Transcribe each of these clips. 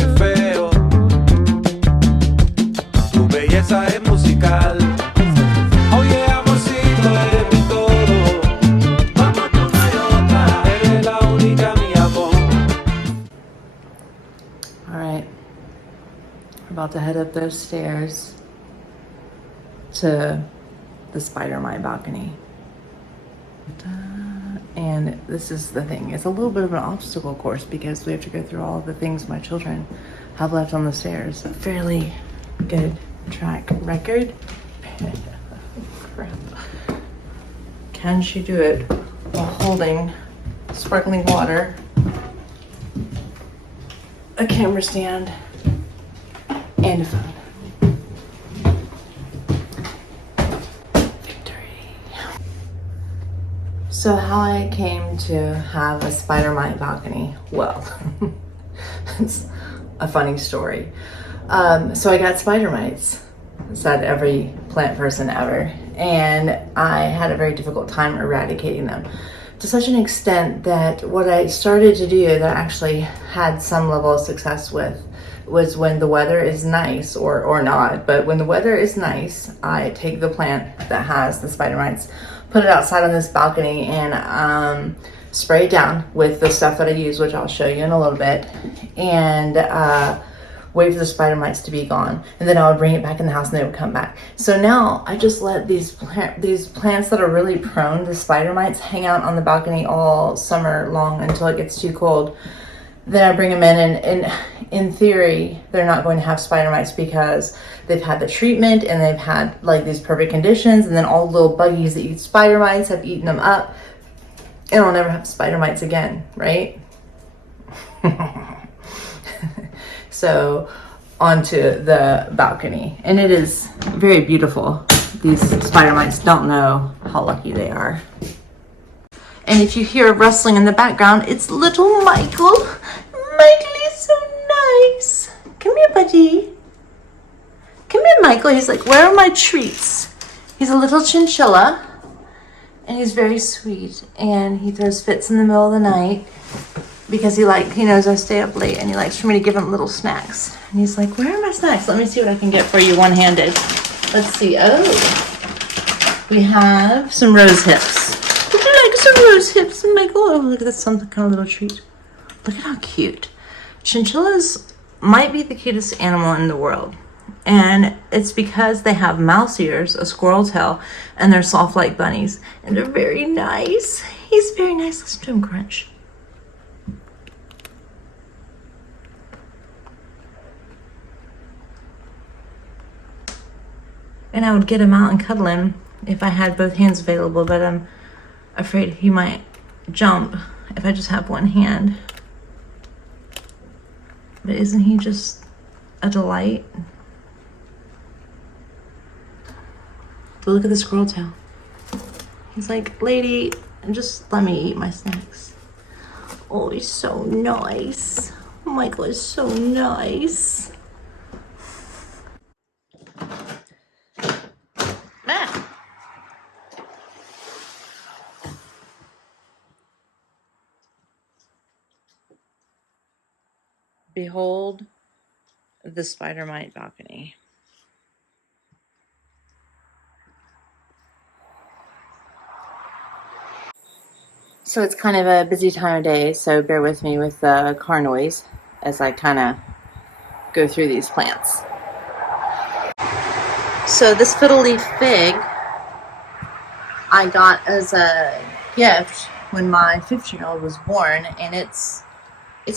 es feo. Tu belleza es musical. Oye, amorcito, eres mi todo. Vamos tú una y otra, eres la única, mi amor. Alright, we're about to head up those stairs to the spider mite balcony. And this is the thing, it's a little bit of an obstacle course because we have to go through all of the things my children have left on the stairs. A fairly good track record. Crap. Can she do it while holding sparkling water, a camera stand, and a phone? So how I came to have a spider mite balcony, well, it's a funny story. So I got spider mites, said every plant person ever, and I had a very difficult time eradicating them, to such an extent that what I started to do that I actually had some level of success with was when the weather is nice, or not, but when the weather is nice, I take the plant that has the spider mites, put it outside on this balcony, and spray it down with the stuff that I use, which I'll show you in a little bit, and wait for the spider mites to be gone, and then I would bring it back in the house and they would come back. So now I just let these plants that are really prone to spider mites hang out on the balcony all summer long until it gets too cold. Then I bring them in, and in theory they're not going to have spider mites because they've had the treatment and they've had like these perfect conditions, and then all the little buggies that eat spider mites have eaten them up, and I'll never have spider mites again, right? So onto the balcony, and it is very beautiful. These spider mites don't know how lucky they are. And if you hear rustling in the background, it's little Michael. Michael is so nice. Come here, buddy. Come here, Michael. He's like, where are my treats? He's a little chinchilla, and he's very sweet, and he throws fits in the middle of the night because he knows I stay up late, and he likes for me to give him little snacks. And he's like, where are my snacks? Let me see what I can get for you one-handed. Let's see. Oh, we have some rose hips. Would you like some rose hips, Michael? Oh, look at that, some kind of little treat. Look at how cute. Chinchillas might be the cutest animal in the world. And it's because they have mouse ears, a squirrel tail, and they're soft like bunnies. And they're very nice. He's very nice. Listen to him crunch. And I would get him out and cuddle him if I had both hands available, but I'm afraid he might jump if I just have one hand. But isn't he just a delight? But look at the squirrel tail. He's like, lady, just let me eat my snacks. Oh, he's so nice. Michael is so nice. Behold the spider mite balcony. So it's kind of a busy time of day, so bear with me with the car noise as I kind of go through these plants. So this fiddle leaf fig I got as a gift when my 15-year-old was born, and it's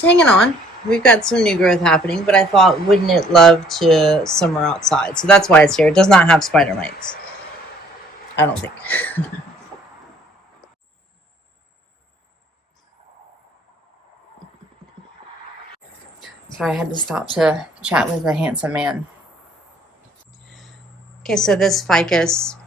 hanging on. We've got some new growth happening, but I thought, wouldn't it love to summer outside? So that's why it's here. It does not have spider mites, I don't think. Sorry, I had to stop to chat with a handsome man. Okay, so this ficus,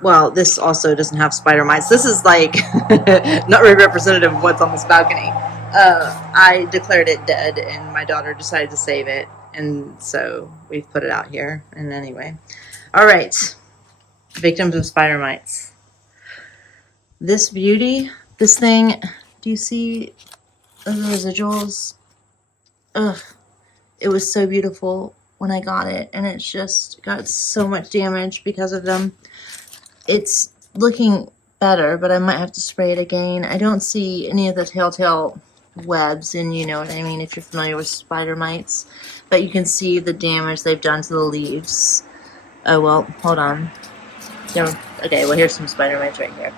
well, this also doesn't have spider mites. This is like not very representative of what's on this balcony. I declared it dead, and my daughter decided to save it, and so we've put it out here. And anyway, all right, victims of spider mites. This beauty, this thing, do you see the residuals? Ugh, It was so beautiful when I got it, and it's just got so much damage because of them. It's looking better, but I might have to spray it again. I don't see any of the telltale webs, and you know what I mean if you're familiar with spider mites, but you can see the damage they've done to the leaves. Oh well, hold on. Okay, well here's some spider mites right here.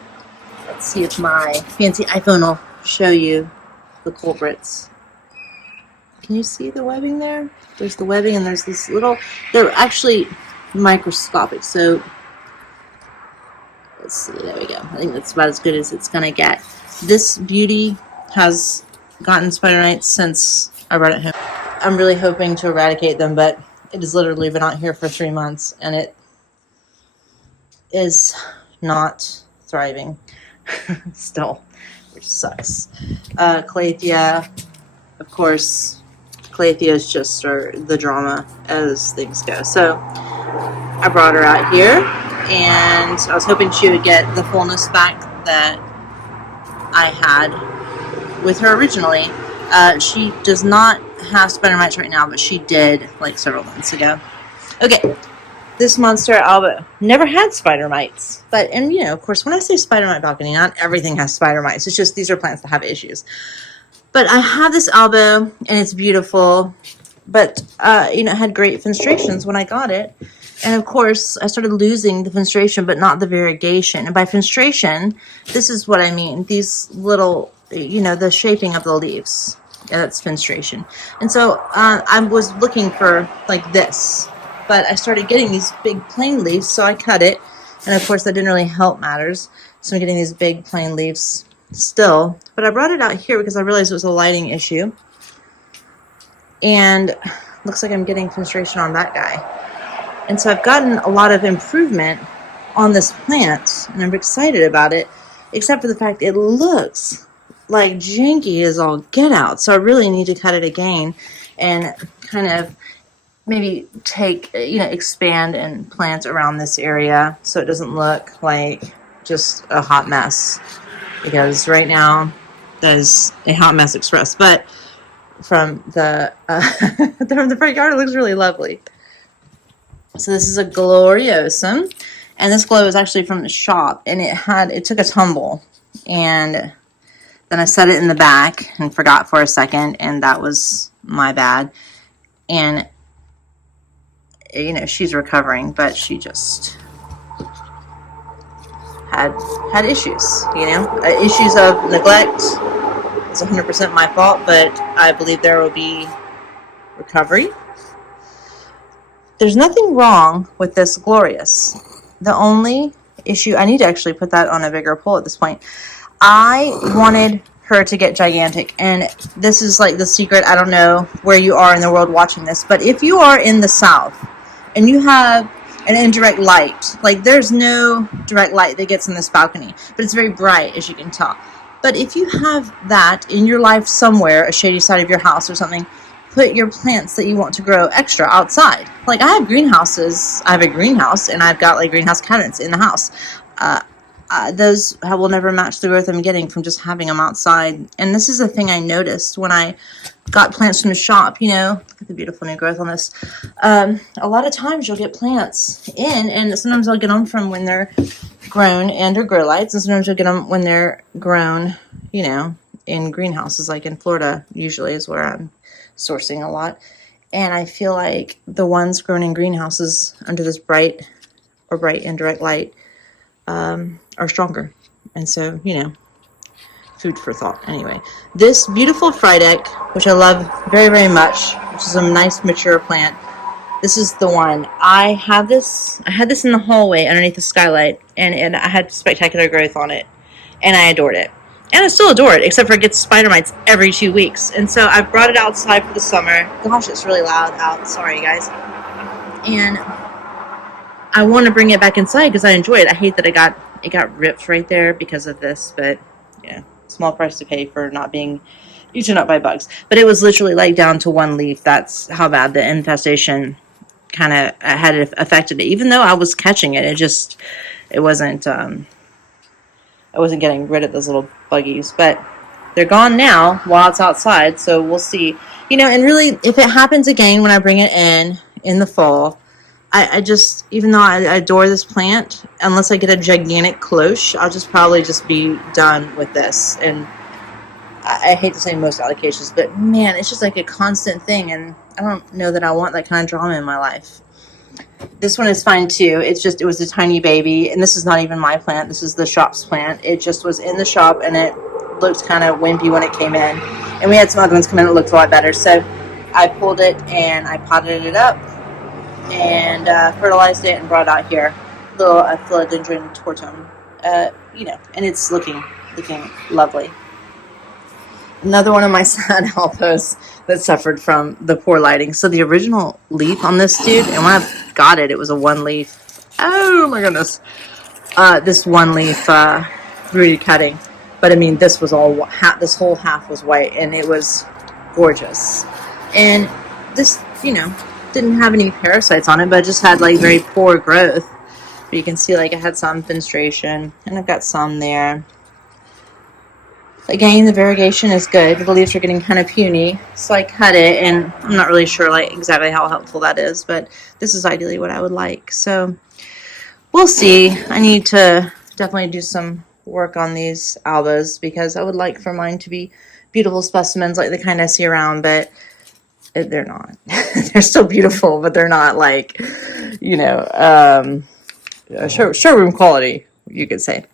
Let's see if my fancy iPhone will show you the culprits. Can you see the webbing there? There's the webbing, and there's this little, they're actually microscopic, so let's see, there we go. I think that's about as good as it's gonna get. This beauty has gotten spider mites since I brought it home. I'm really hoping to eradicate them, but it has literally been out here for 3 months, and it is not thriving still, which sucks. Calathea, of course. Calatheas just are the drama as things go. So I brought her out here, and I was hoping she would get the fullness back that I had with her originally. She does not have spider mites right now, but she did like several months ago. Okay, this monster albo never had spider mites, but, and you know, of course, when I say spider mite balcony, not everything has spider mites. It's just these are plants that have issues. But I have this albo, and it's beautiful, but, you know, it had great fenestrations when I got it. And, of course, I started losing the fenestration, but not the variegation. And by fenestration, this is what I mean. These little, you know, the shaping of the leaves. Yeah, that's fenestration. And so I was looking for, like, this. But I started getting these big plain leaves, so I cut it. And, of course, that didn't really help matters. So I'm getting these big plain leaves still, but I brought it out here because I realized it was a lighting issue, and looks like I'm getting fenestration on that guy. And so I've gotten a lot of improvement on this plant, and I'm excited about it, except for the fact it looks like janky as all get out. So I really need to cut it again and kind of maybe take, you know, expand and plant around this area so it doesn't look like just a hot mess. Because right now, that is a hot mess express. But from the from the front yard, it looks really lovely. So this is a gloriosum, and this glow is actually from the shop, and it took a tumble, and then I set it in the back and forgot for a second, and that was my bad. And you know, she's recovering, but she just had issues, you know, issues of neglect. It's 100% my fault, but I believe there will be recovery. There's nothing wrong with this glorious. The only issue, I need to actually put that on a bigger pole at this point. I wanted her to get gigantic, and this is like the secret. I don't know where you are in the world watching this, but if you are in the South and you have an indirect light, like there's no direct light that gets in this balcony, but it's very bright, as you can tell. But if you have that in your life somewhere, a shady side of your house or something, put your plants that you want to grow extra outside. Like I have greenhouses. I have a greenhouse, and I've got like greenhouse cabinets in the house. Those will never match the growth I'm getting from just having them outside. And this is the thing I noticed when I got plants from the shop. You know, look at the beautiful new growth on this. A lot of times you'll get plants in, and sometimes I'll get them from when they're grown under grow lights, and sometimes you'll get them when they're grown, you know, in greenhouses, like in Florida usually is where I'm sourcing a lot. And I feel like the ones grown in greenhouses under this bright indirect light are stronger. And so, you know, food for thought. Anyway, this beautiful Frydek, which I love very, very much, which is a nice mature plant. This is the one. I had this in the hallway underneath the skylight, and I had spectacular growth on it, and I adored it. And I still adore it, except for it gets spider mites every 2 weeks. And so I brought it outside for the summer. Gosh, it's really loud out. Sorry, guys. And I want to bring it back inside because I enjoy it. I hate that it got ripped right there because of this, but yeah, small price to pay for not being eaten up by bugs. But it was literally like down to one leaf. That's how bad the infestation kind of had affected it. Even though I was catching it, it wasn't. I wasn't getting rid of those little buggies. But they're gone now while it's outside, so we'll see. And really, if it happens again when I bring it in the fall, I just, even though I adore this plant, unless I get a gigantic cloche, I'll just probably just be done with this. And I hate to say most allocations, but man, it's just like a constant thing, and I don't know that I want that kind of drama in my life. This one is fine too. It was a tiny baby, and this is not even my plant. This is the shop's plant. It just was in the shop, and it looked kind of wimpy when it came in. And we had some other ones come in that looked a lot better. So I pulled it and I potted it up and fertilized it and brought it out here. Little philodendron tortum, and it's looking lovely. Another one of my sad outposts that suffered from the poor lighting. So the original leaf on this dude, and when I got it, it was a one leaf. Oh my goodness. This one leaf rooted cutting. But I mean, this was all, this whole half was white, and it was gorgeous. And this, didn't have any parasites on it, but it just had like very poor growth. But you can see like it had some fenestration, and I've got some there. Again, the variegation is good. The leaves are getting kind of puny, so I cut it, and I'm not really sure like exactly how helpful that is, but this is ideally what I would like. So we'll see. I need to definitely do some work on these albas because I would like for mine to be beautiful specimens like the kind I see around, but they're not. They're still beautiful, but they're not like, showroom quality, you could say.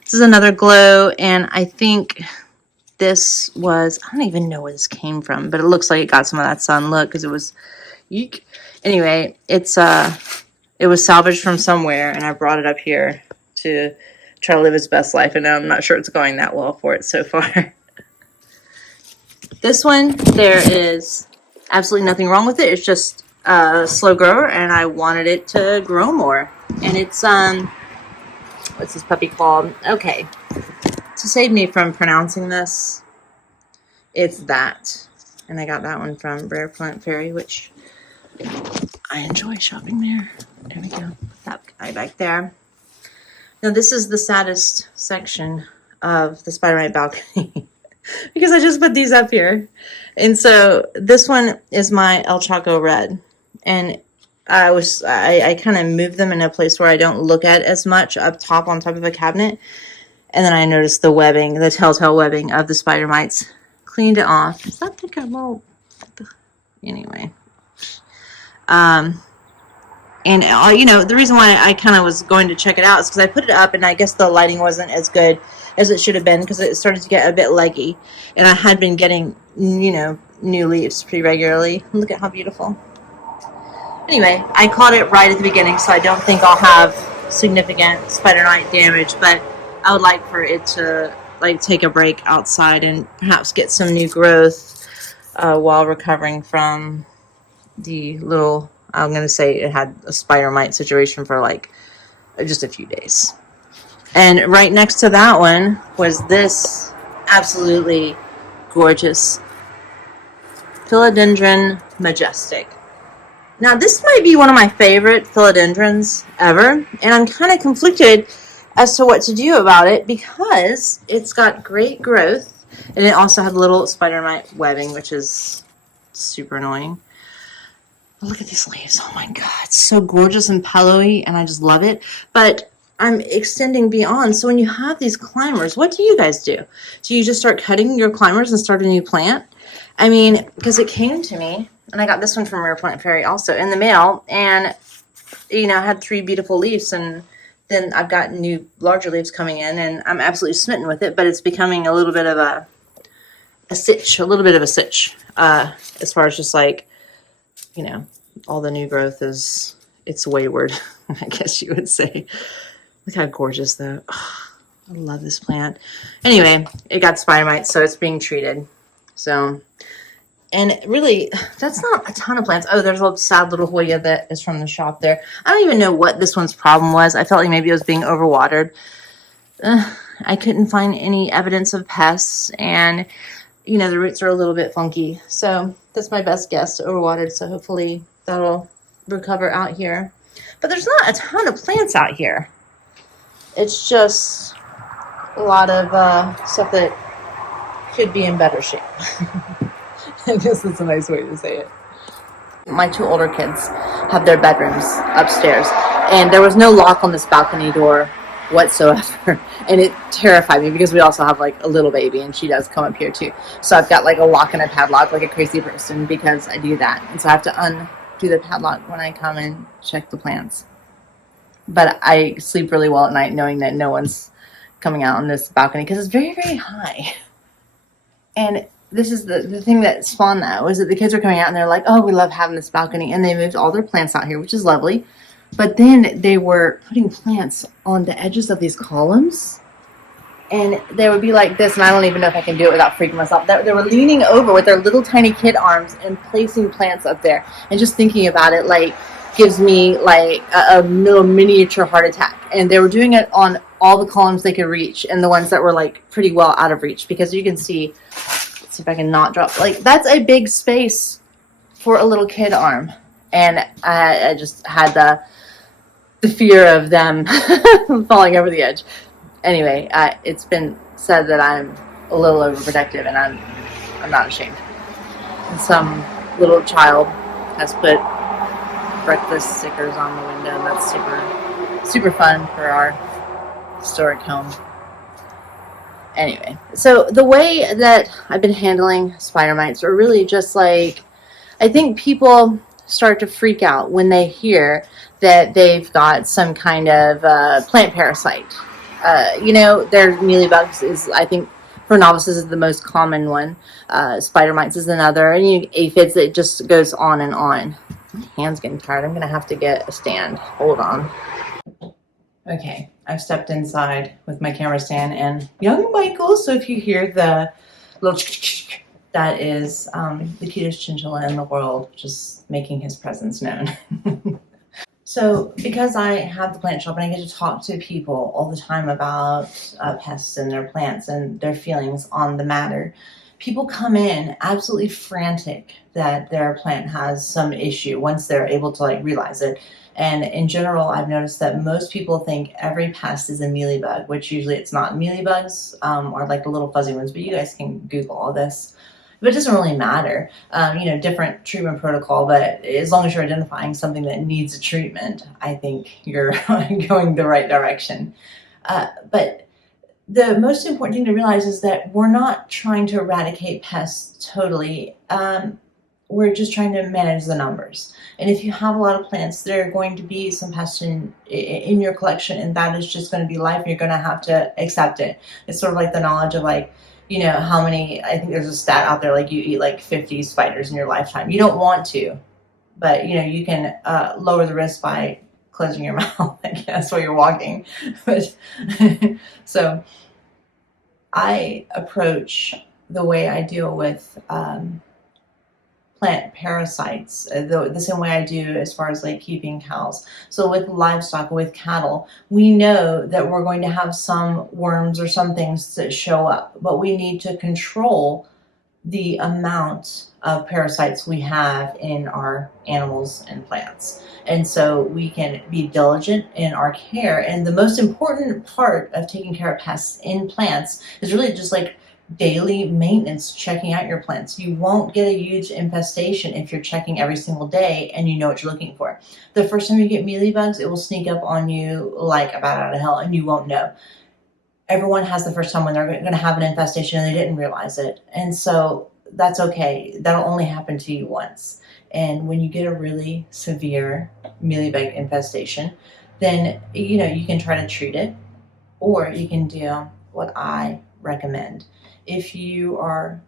This is another glow, and I think this was, I don't even know where this came from, but it looks like it got some of that sun. Look, because it was, eek. Anyway, it was salvaged from somewhere, and I brought it up here to try to live its best life, and I'm not sure it's going that well for it so far. This one, there is absolutely nothing wrong with it. It's just a slow grower, and I wanted it to grow more. And it's, what's this puppy called? Okay. To save me from pronouncing this, it's that. And I got that one from Rare Plant Fairy, which I enjoy shopping there. There we go. Put that guy back there. Now, this is the saddest section of the Spider Mite balcony because I just put these up here. And so this one is my El Chaco Red. And I kind of moved them in a place where I don't look at as much up top on top of a cabinet. And then I noticed the webbing, the telltale webbing of the spider mites. Cleaned it off. Does that think I'm all... Anyway. And, the reason why I kind of was going to check it out is because I put it up and I guess the lighting wasn't as good as it should have been because it started to get a bit leggy. And I had been getting, new leaves pretty regularly. Look at how beautiful. Anyway, I caught it right at the beginning, so I don't think I'll have significant spider mite damage, but I would like for it to take a break outside and perhaps get some new growth while recovering from the little, I'm going to say it had a spider mite situation for just a few days. And right next to that one was this absolutely gorgeous Philodendron Majestic. Now, this might be one of my favorite philodendrons ever, and I'm kind of conflicted as to what to do about it because it's got great growth, and it also had little spider mite webbing, which is super annoying. But look at these leaves. Oh my god, it's so gorgeous and pillowy, and I just love it. But I'm extending beyond, so when you have these climbers, what do you guys do? Do you just start cutting your climbers and start a new plant? I mean, because it came to me, and I got this one from Rare Plant Fairy also in the mail, and I had 3 beautiful leaves, and then I've got new larger leaves coming in, and I'm absolutely smitten with it, but it's becoming a little bit of a sitch, as far as just all the new growth it's wayward, I guess you would say. Look how gorgeous though. Oh, I love this plant. Anyway, it got spider mites, so it's being treated. So, and really, that's not a ton of plants. Oh, there's a sad little Hoya that is from the shop there. I don't even know what this one's problem was. I felt like maybe it was being overwatered. I couldn't find any evidence of pests, and the roots are a little bit funky. So that's my best guess, overwatered. So hopefully that'll recover out here. But there's not a ton of plants out here. It's just a lot of stuff that could be in better shape. I guess that's a nice way to say it. My two older kids have their bedrooms upstairs, and there was no lock on this balcony door whatsoever, and it terrified me because we also have like a little baby, and she does come up here too. So I've got like a lock and a padlock like a crazy person because I do that, and so I have to undo the padlock when I come and check the plants. But I sleep really well at night knowing that no one's coming out on this balcony because it's very, very high. And this is the thing that spawned that was that the kids were coming out and they're like, oh, we love having this balcony. And they moved all their plants out here, which is lovely. But then they were putting plants on the edges of these columns. And they would be like this, and I don't even know if I can do it without freaking myself. They were leaning over with their little tiny kid arms and placing plants up there. And just thinking about it, like, gives me like a little miniature heart attack. And they were doing it on all the columns they could reach and the ones that were like pretty well out of reach, because you can see, let's see if I can not drop, like that's a big space for a little kid arm. And I just had the fear of them falling over the edge. Anyway, it's been said that I'm a little overprotective, and I'm not ashamed. And some little child has put breakfast stickers on the window, and that's super fun for our historic home. Anyway, so the way that I've been handling spider mites are really just like, I think people start to freak out when they hear that they've got some kind of plant parasite. Their mealybugs is, I think, for novices is the most common one. Spider mites is another, and aphids. It just goes on and on. My hand's getting tired. I'm gonna have to get a stand. Hold on. Okay, I've stepped inside with my camera stand and young Michael. So if you hear the little, that is the cutest chinchilla in the world, just making his presence known. So because I have the plant shop and I get to talk to people all the time about pests and their plants and their feelings on the matter, people come in absolutely frantic that their plant has some issue once they're able to like realize it. And in general, I've noticed that most people think every pest is a mealybug, which usually it's not. Mealybugs are like the little fuzzy ones, but you guys can Google all this. But it doesn't really matter, different treatment protocol, but as long as you're identifying something that needs a treatment, I think you're going the right direction. But the most important thing to realize is that we're not trying to eradicate pests totally. We're just trying to manage the numbers. And if you have a lot of plants, there are going to be some pests in your collection, and that is just going to be life, and you're going to have to accept it. It's sort of like the knowledge of like, how many, I think there's a stat out there, like you eat like 50 spiders in your lifetime. You don't want to, but you can lower the risk by closing your mouth, I guess, while you're walking. But so I approach the way I deal with plant parasites the same way I do as far as like keeping cows. So with livestock, with cattle, we know that we're going to have some worms or some things that show up, but we need to control the amount of parasites we have in our animals and plants. And so we can be diligent in our care. And the most important part of taking care of pests in plants is really just like daily maintenance, checking out your plants. You won't get a huge infestation if you're checking every single day and you know what you're looking for. The first time you get mealybugs, it will sneak up on you like a bat out of hell, and you won't know. Everyone has the first time when they're going to have an infestation and they didn't realize it. And so that's okay. That'll only happen to you once. And when you get a really severe mealybug infestation, then you can try to treat it, or you can do what I recommend. If you are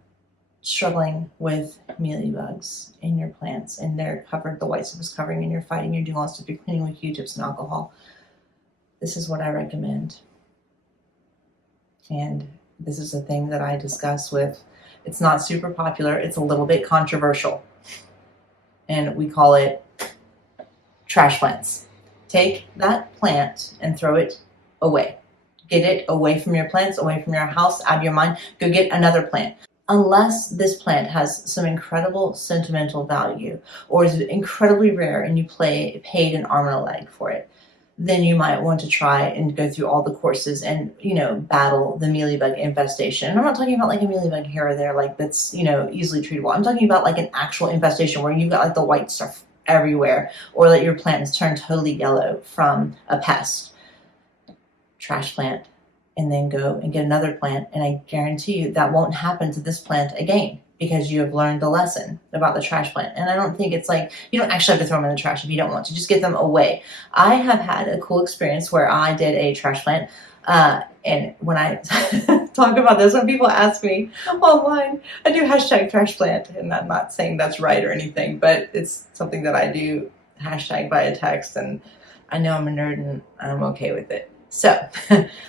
struggling with mealybugs in your plants and they're covered, the white stuff is covering, and you're fighting, you're doing all this stuff, you're cleaning with Q-tips and alcohol, this is what I recommend. And this is a thing that I discuss with, it's not super popular, it's a little bit controversial, and we call it trash plants. Take that plant and throw it away. Get it away from your plants, away from your house, out of your mind. Go get another plant. Unless this plant has some incredible sentimental value or is incredibly rare and you paid an arm and a leg for it, then you might want to try and go through all the courses and, battle the mealybug infestation. And I'm not talking about like a mealybug here or there, like that's, easily treatable. I'm talking about like an actual infestation where you've got like the white stuff everywhere, or that your plant has turned totally yellow from a pest. Trash plant, and then go and get another plant. And I guarantee you that won't happen to this plant again, because you have learned the lesson about the trash plant. And I don't think it's like, you don't actually have to throw them in the trash if you don't want to. Just get them away. I have had a cool experience where I did a trash plant. And when I talk about this, when people ask me online, I do hashtag trash plant. And I'm not saying that's right or anything, but it's something that I do hashtag via text. And I know I'm a nerd and I'm okay with it. So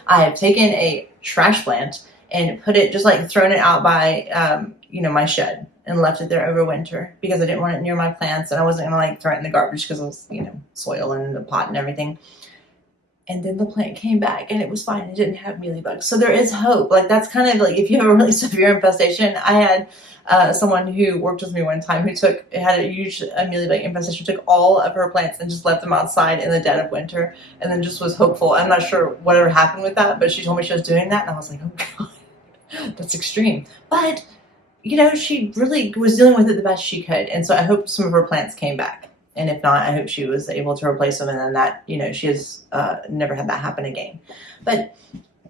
I have taken a trash plant and put it, just like thrown it out by, my shed, and left it there over winter because I didn't want it near my plants, and I wasn't going to like throw it in the garbage because it was, soil and the pot and everything. And then the plant came back and it was fine. It didn't have mealybugs. So there is hope. Like that's kind of like if you have a really severe infestation. I had someone who worked with me one time who had a huge mealybug infestation, took all of her plants and just left them outside in the dead of winter, and then just was hopeful. I'm not sure whatever happened with that, but she told me she was doing that, and I was like, oh God, that's extreme. But, she really was dealing with it the best she could. And so I hope some of her plants came back. And if not, I hope she was able to replace them, and then that, she has never had that happen again. But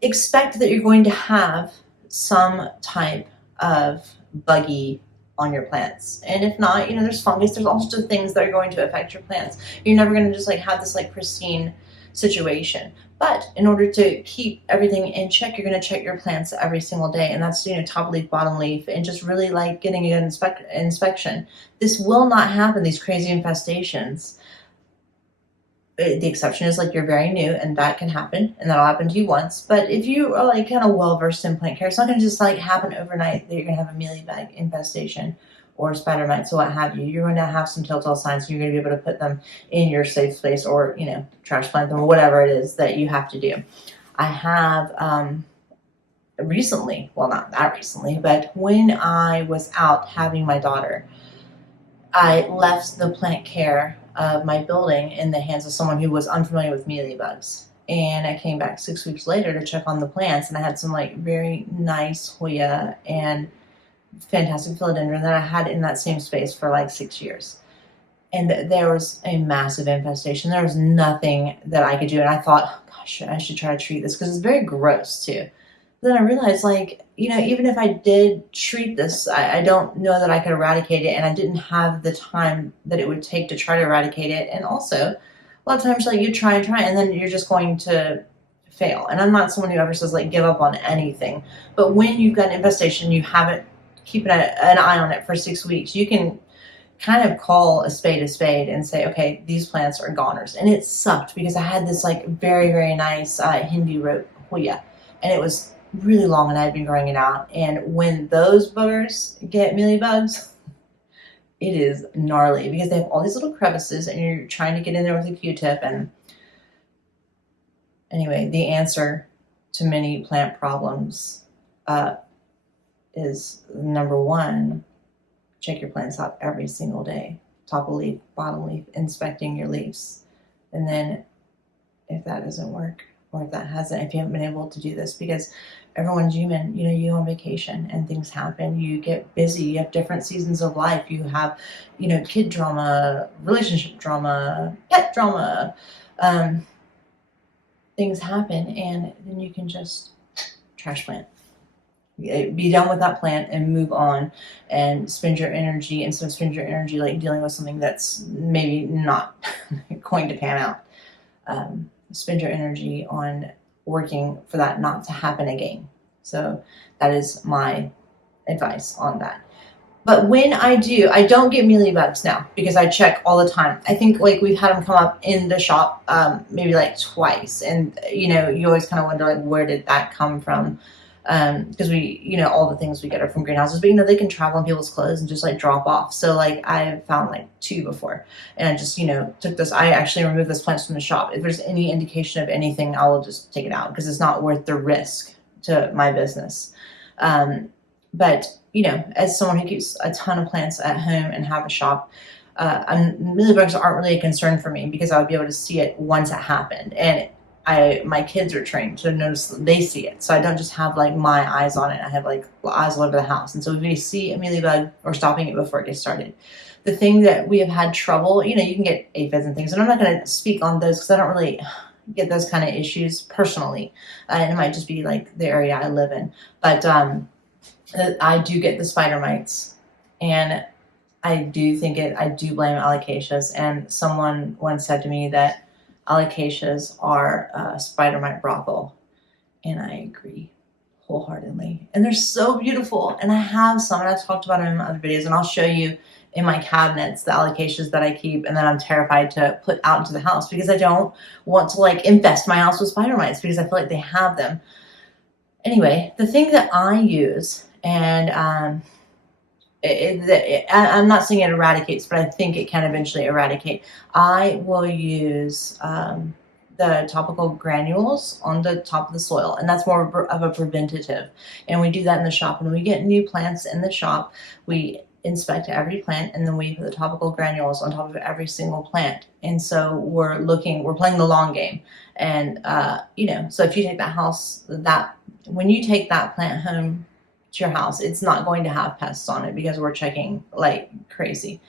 expect that you're going to have some type of buggy on your plants. And if not, there's fungus, there's all sorts of things that are going to affect your plants. You're never going to just like have this like pristine situation. But in order to keep everything in check, you're going to check your plants every single day. And that's, top leaf, bottom leaf, and just really like getting a good inspection. This will not happen, these crazy infestations. The exception is like you're very new, and that can happen, and that'll happen to you once. But if you are like kind of well versed in plant care, it's not going to just like happen overnight that you're going to have a mealybug infestation or spider mites or what have you. You're going to have some telltale signs, and you're going to be able to put them in your safe space, or trash plant them, or whatever it is that you have to do. I have recently, well, not that recently, but when I was out having my daughter, I left the plant care of my building in the hands of someone who was unfamiliar with mealybugs. And I came back 6 weeks later to check on the plants, and I had some like very nice Hoya and fantastic philodendron that I had in that same space for like 6 years. And there was a massive infestation. There was nothing that I could do. And I thought, oh, gosh, I should try to treat this because it's very gross too. But then I realized, like, even if I did treat this, I don't know that I could eradicate it. And I didn't have the time that it would take to try to eradicate it. And also, a lot of times, like, you try, and then you're just going to fail. And I'm not someone who ever says, like, give up on anything. But when you've got an infestation, you haven't keeping an eye on it for 6 weeks, you can kind of call a spade and say, okay, these plants are goners. And it sucked because I had this like very, very nice Hindi rope Hoya, and it was really long, and I had been growing it out. And when those buggers get mealybugs, it is gnarly because they have all these little crevices, and you're trying to get in there with a Q-tip. And anyway, the answer to many plant problems is number one, check your plants out every single day. Top of leaf, bottom leaf, inspecting your leaves. And then if that doesn't work, or if that hasn't, if you haven't been able to do this, because everyone's human, you go on vacation and things happen, you get busy, you have different seasons of life, you have, kid drama, relationship drama, pet drama, things happen, and then you can just trash plant. Be done with that plant and move on, and spend your energy, instead of spend your energy like dealing with something that's maybe not going to pan out. Spend your energy on working for that not to happen again. So that is my advice on that. But when I don't get mealybugs now because I check all the time. I think like we've had them come up in the shop maybe like twice, and you always kind of wonder like where did that come from. Because we, all the things we get are from greenhouses, but they can travel in people's clothes and just like drop off. So like I've found like 2 before, and I just, took this, I actually removed this plant from the shop. If there's any indication of anything, I will just take it out because it's not worth the risk to my business. But, as someone who keeps a ton of plants at home and have a shop, Mealybugs aren't really a concern for me because I would be able to see it once it happened. And my kids are trained to notice they see it. So I don't just have like my eyes on it. I have like eyes all over the house. And so if we see a mealybug, we're stopping it before it gets started. The thing that we have had trouble, you can get aphids and things, and I'm not going to speak on those because I don't really get those kind of issues personally. And it might just be like the area I live in. But I do get the spider mites, and I do blame alocasias. And someone once said to me that alocasias are a spider mite brothel. And I agree wholeheartedly. And they're so beautiful. And I have some, and I've talked about them in other videos, and I'll show you in my cabinets the alocasias that I keep and that I'm terrified to put out into the house because I don't want to like infest my house with spider mites because I feel like they have them. Anyway, the thing that I use, and I'm not saying it eradicates, but I think it can eventually eradicate. I will use the topical granules on the top of the soil, and that's more of a preventative. And we do that in the shop. When we get new plants in the shop, we inspect every plant, and then we put the topical granules on top of every single plant. And so we're playing the long game. And so if you take when you take that plant home to your house, it's not going to have pests on it because we're checking like crazy.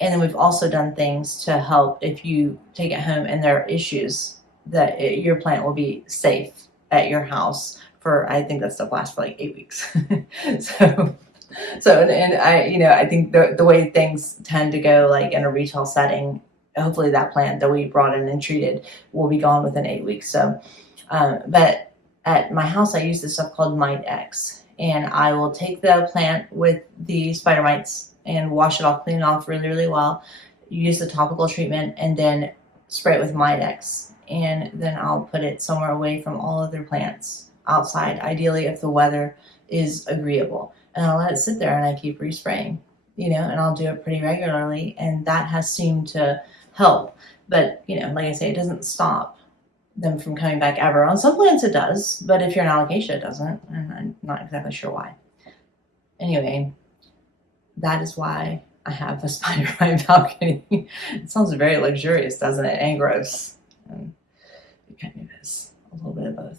And then we've also done things to help if you take it home and there are issues that your plant will be safe at your house for, I think that stuff lasts for like 8 weeks. And I think the way things tend to go, like in a retail setting, hopefully that plant that we brought in and treated will be gone within 8 weeks. So, but at my house, I use this stuff called Mite, and I will take the plant with the spider mites and wash it off, clean it off really, really well, use the topical treatment, and then spray it with Mite. And then I'll put it somewhere away from all other plants outside, ideally if the weather is agreeable. And I'll let it sit there and I keep respraying, and I'll do it pretty regularly. And that has seemed to help. But, like I say, it doesn't stop them from coming back ever. On some plants it does, but if you're an alocasia, it doesn't. And I'm not exactly sure why. Anyway, that is why I have a spider mite balcony. It sounds very luxurious, doesn't it? And gross. And it kind of is a little bit of both.